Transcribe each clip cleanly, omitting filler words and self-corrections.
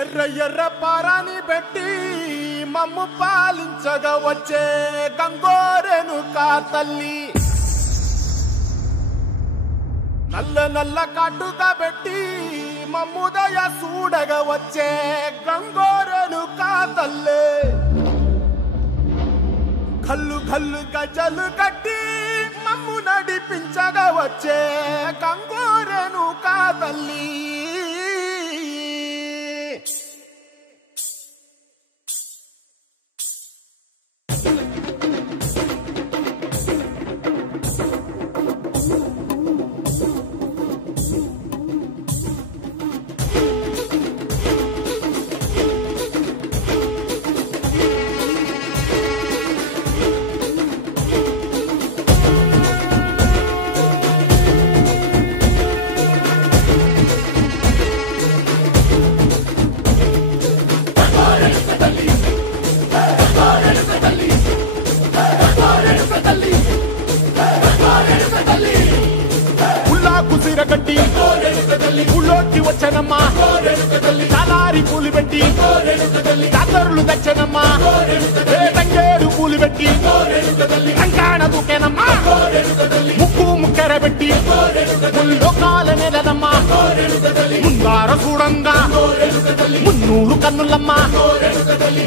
ఎర్ర ఎర్ర పారాని పెట్టి మమ్ము పాలించగా వచ్చే గంగోరెను కా తల్లి నల్ల నల్ల కాటుగా పెట్టి మమ్ముదయ చూడగా వచ్చే గంగోరెను కా తల్లి కల్లు కల్లు గజలు కట్టి మమ్ము నడిపించగా వచ్చే గంగోరెను కా తల్లి ఊళ్ళోకి వచ్చనమ్మా చాలారి పూలు పెట్టి జాతరులు తెచ్చనమ్మా తంగేడు పూలు పెట్టి కంకాణ దూకేనమ్మా ముక్కు ముక్కెర పెట్టి ముల్లోకాల నెలనమ్మా ముందార చూడంగా మున్నూరు కన్నులమ్మా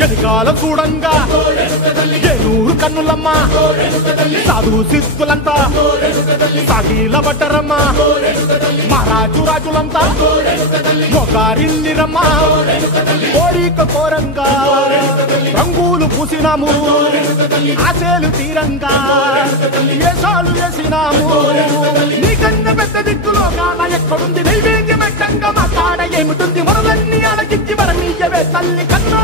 ఎదుగాల చూడంగా ఏనూరు కన్నులమ్మా సాధు సిద్ధులంతా సాగిల బట్టరమ్మా మహారాజు రాజులంతా మొగారిల్లిరమ్మా కోరిక కోరంగా రంగులు పూసినాము ఆశలు తీరంగా వేషాలు వేసినాము నీకన్నా పెద్ద దిక్కులో కాన ఎక్కడుంది నైవేద్యం ఎట్టంగా మా కాడ ఏమిటుంది మనలన్నీ అలకిచ్చి వరమీయవే తల్లి కన్నా